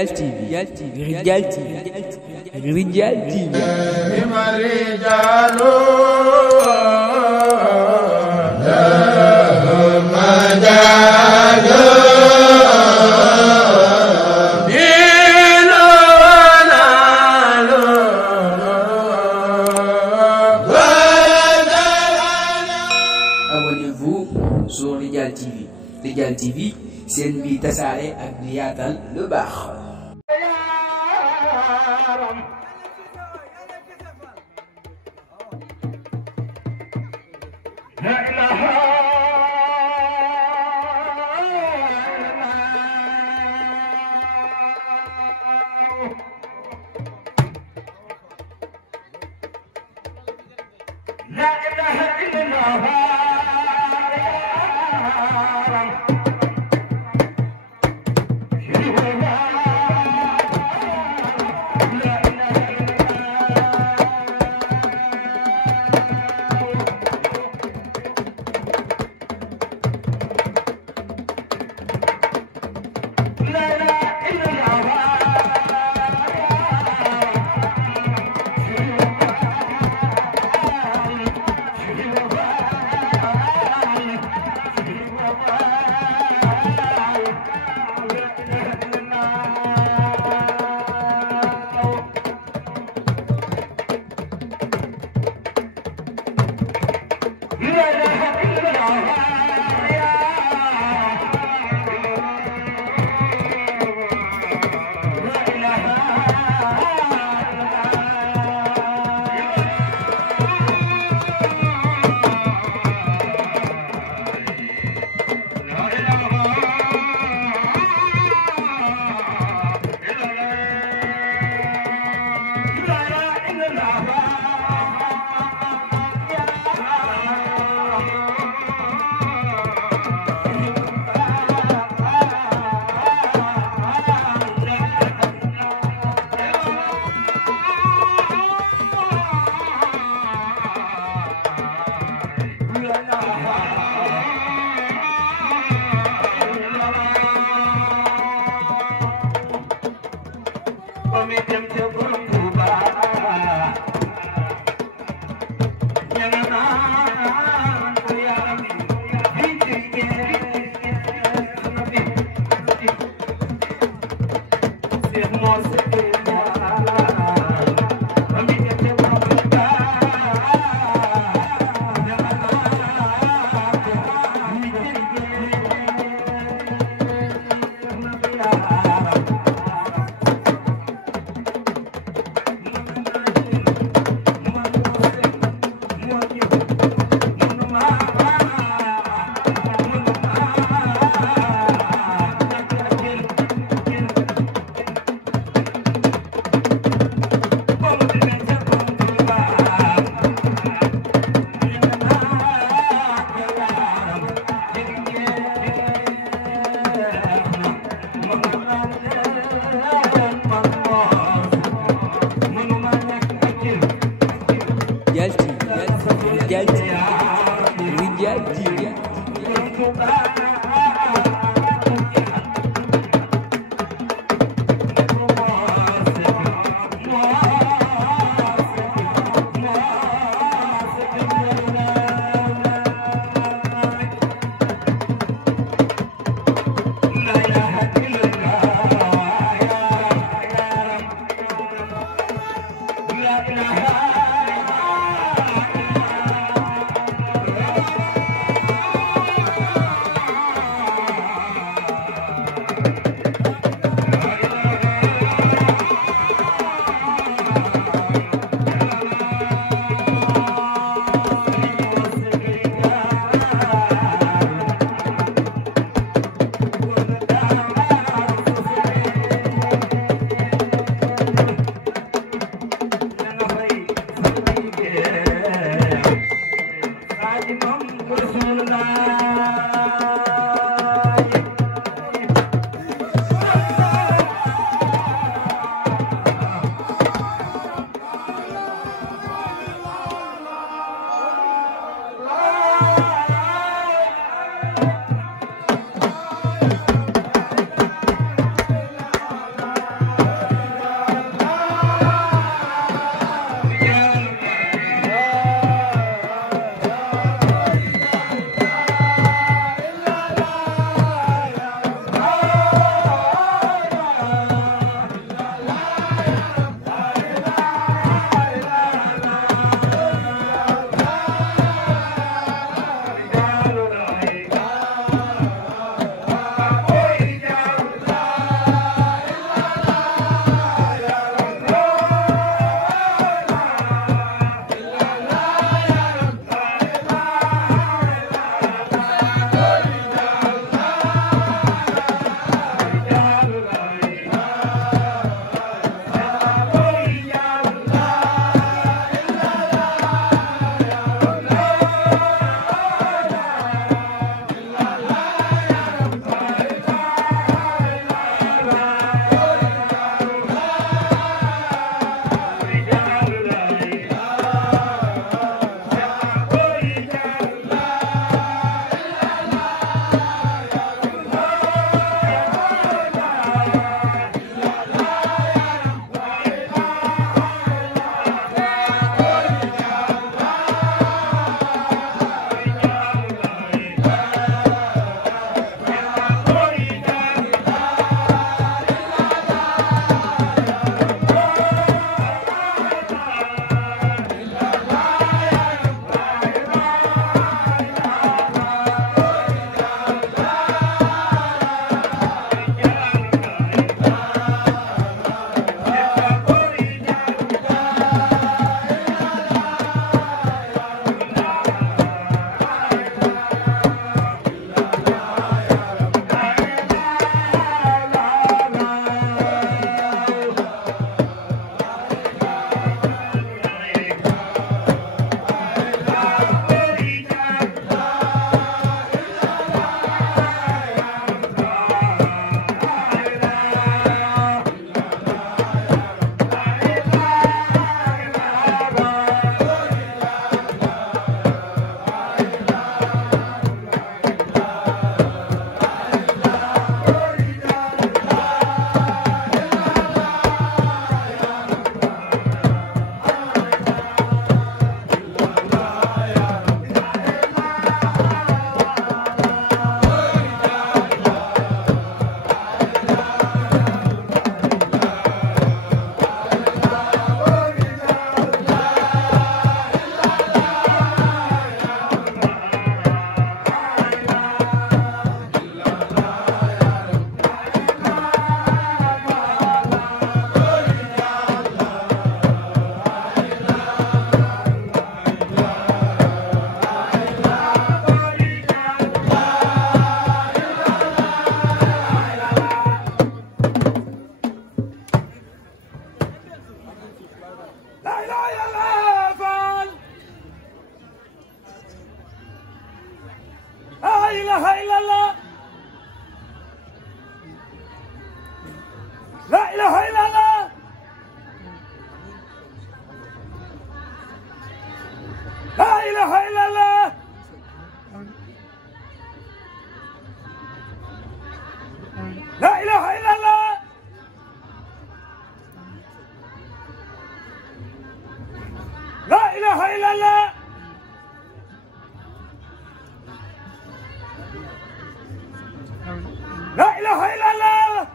رجال تي رجال تي Abonnez-vous sur Ridial TV. Ridial TV, c'est une vie tasaare ak di yaatal lu baax. La ilaha illallah. لا إله إلا الله لا إله إلا الله لا إله إلا الله لا إله إلا الله لا إله إلا الله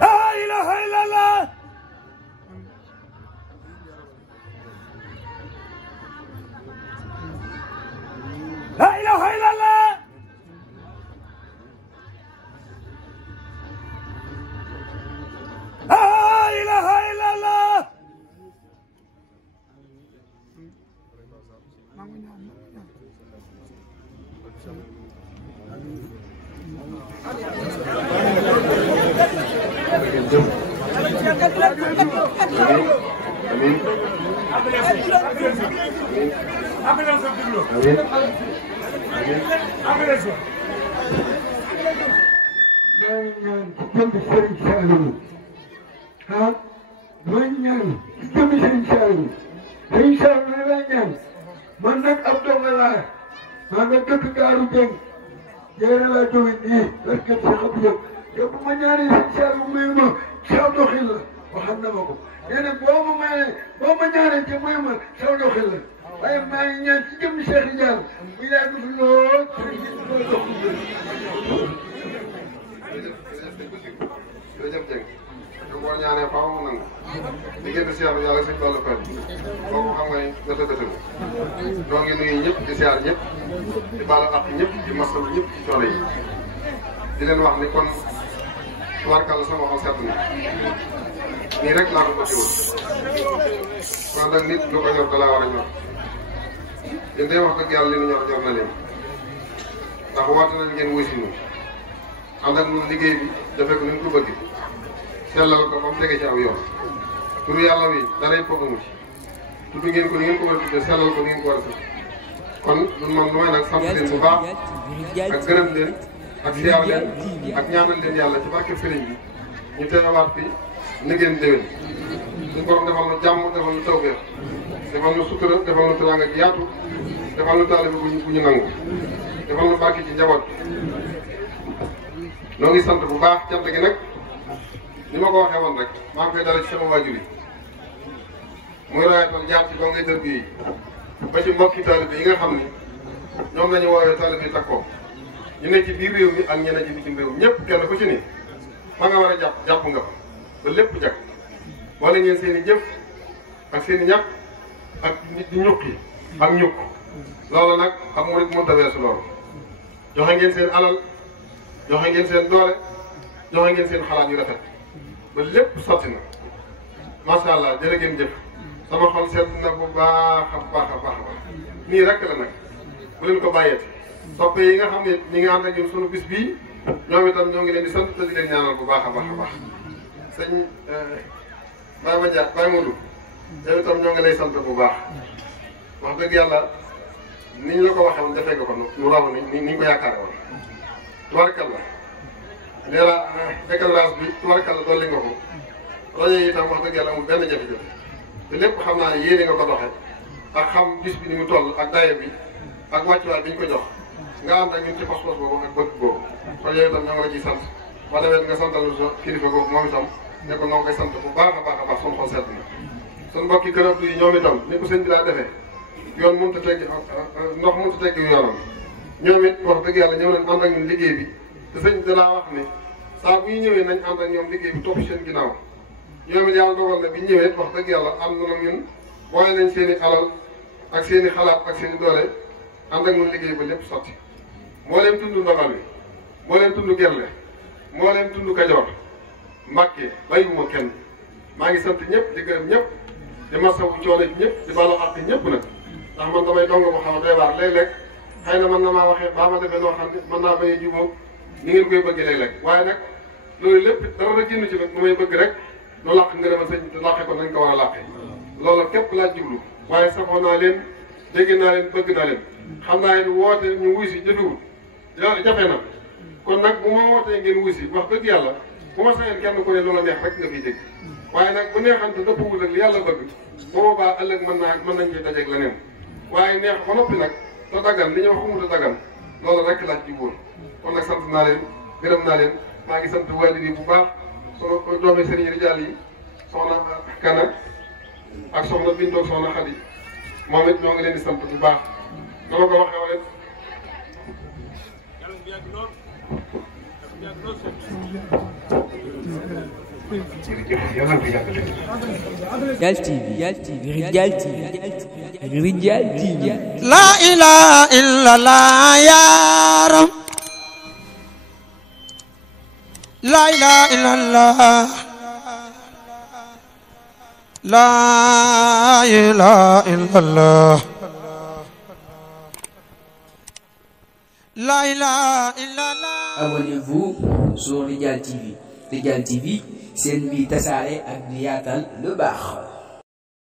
لا إله إلا الله لا إله إلا الله لا إله إلا الله man nag ab donga laa maa nga dëkk Gaaru Jeng yéen a laa jóge nii barke Cheikh Abdou Diop te bu ma ñaanee sëñ Saliou may ma saw doxin la waxam na ma ko nee na boo ma ñaanee te may ma saw doxin la waaye maa ngi ñaan ci jëm Cheikh Diallo bu yàgg fi lool jërëjëf Dieng te boo ñaanee faaw mu nangu diggante Cheikh Diallo sëñ Balla Fall boobu xam nga ni gëtë gëtë ñoo ngi nuyu ñëpp di siyaar ñëpp di baalu àq ñëpp di masalu ñëpp ci coono yi di leen wax ni kon tubaarkàlla sama xol sedd na nii rek laa ko bëggoon kon nag nit lu ko ñor da laa war a ñor yéen day wax dëgg yàlla li ñu ñor na leen ndax woote nañ ngeen wuy si ñu ànd ak ñun liggéey bi defee ko ni ñu ko bëgg sellal ko ba mu tege ci aw yoon turu yàlla wi daray foog amu ci tudd ngeen ko ni ngeen ko war a tuddee sellal ko ni ngeen ko war a tudd kon ñun man lu may nag sant leen bu baax ak gërëm leen ak siyaar leen ak ñaanal leen yàlla ci barke sëriñ bi ñu teewaat fi ni ngeen déwén suñu borom defal na jàmm defal na tawfeex defal na sutura defal na teraanga ji yaatu defal na taalibe bu ñu nangu defal na barke ci njaboot noo ngi sant bu baax cant gi nag ni ma ko waxee woon rek maa ngi koy dale ci sama waajur yi muy royatal jaar ci dongay dër bi ba ci mbokki taalibe yi nga xam ni ñoom lañu woowee taalibe yi takkoo ñu ne ci biir réew mi ak ñeneen ci bitim réew ñëpp kenn ku ci ni fa nga war a jàpp nga fa ba lépp jag wala ngeen seen i jëf ak seen i ñàkk ak nit di ñukki ak ñukk loolu nag xam nga rek mënut a weesu loolu joxe ngeen seen alal joxe ngeen seen doole joxe ngeen seen xalaat yu rafet ba lépp sotti na macha allah jërë ngeen jëf sama xol sedd na bu baax a baax a baax a baax nii rek la nag bu leen ko bàyyeeti soppe yi nga xam ne ñi ngi ànd ak ñun sunu bis bii ñoom itam ñoo ngi leen di sant te di leen ñaanal bu baax a baax a baax sëñ Baye Madia Baye Modou yow itam ñoo ngi lay sant bu baax wax dëgg yàlla ni ñu la ko waxee woon defee nga ko nu raw ni ñu ko yaakaare woon tubarkalla nee na éclairage bi tubarkalla dolli nga ko rajo yi itam wax dëgg yàlla amul benn jafe-jafe te lépp xam naa ne yéene nga ko doxee ak xam bis bi ni mu toll ak daye bi ak wàccuwaay bi ñu ko jox nga ànd ak ñun ci pas-pas boobu ak bëgg boobu kon yow itam ñoo ngi la ciy sant ba demee nga santal sa kilifa googu moom itam ne ko noo koy sant bu baax a baax a baax sunu xol sedd na suñu mbokki kër yi ñoom itam ni ko sëñ bi daa defee yoon mënut a teggi ndox mënut a teggi yoonam ñoom it wax dëgg yàlla ñëw nañ ànd ak ñun liggéey bi te sëñ bi danaa wax ni saa bu ñu ñëwee nañ ànd ak ñoom liggéey bi topp seen ginnaaw ñoom it yàlla dogal na bi ñëwee wax dëgg yàlla am na ñun boole nañ seen i alal ak seen i xalaat ak seen i doole ànd ak ñun liggéey ba lépp sotti moo leen tund ndoxal wi moo leen tund gerle moo leen tund kajoor Mbàkke bàyyiwuma kenn maa ngi sant ñëpp di gërëm ñëpp di masawu coono ñëpp di baalu àq ñëpp nag ndax man damay dong bu xaw a doy waar léeg-léeg xëy na mën na maa waxee baa ma defee loo xam ne mën naa bañ a jubóog ni ngeen koy bëggee léeg-léeg waaye nag loolu lépp dara la génn ci nag lu may bëgg rek nu làq ngërëmal sëñ bi te làqe ko nañ ko war a làqee loolu képp laa jublu waaye safoo naa leen dégg naa leen bëgg naa leen xam naa ne woote ñu wuy si jëfewul jafe na kon nag bu ma wootee ngeen wusi wax dëgg yàlla bu ma sañoon kenn ku ne loola neex rek nga fiy dégg waaye nag bu neexante dëppwul ak li yàlla bëgg boobaa ëllëg mën nañ koy dajeeg leneen waaye neex ba noppi nag te dagan li ñu wax amul a dagan loolu rek laaj ci góor kon nag sant naa leen gërëm naa leen maa ngi sant waalid yi bu baax sama doomi sëriñ rijaal yi soxna Kana ak soxna Bintu ak soxna Xadi moom it ñoo ngi leen di sant bu baax dama ko waxee wala Rijal TV, Rijal TV, Rijal TV. La ilaha illallah ya Rab. La ilaha illallah. La ilaha illallah. La ilaha illallah. Abonnez-vous sur Rijal TV. Rijal TV, c'est une vie tassare ak di yaatal lu baax.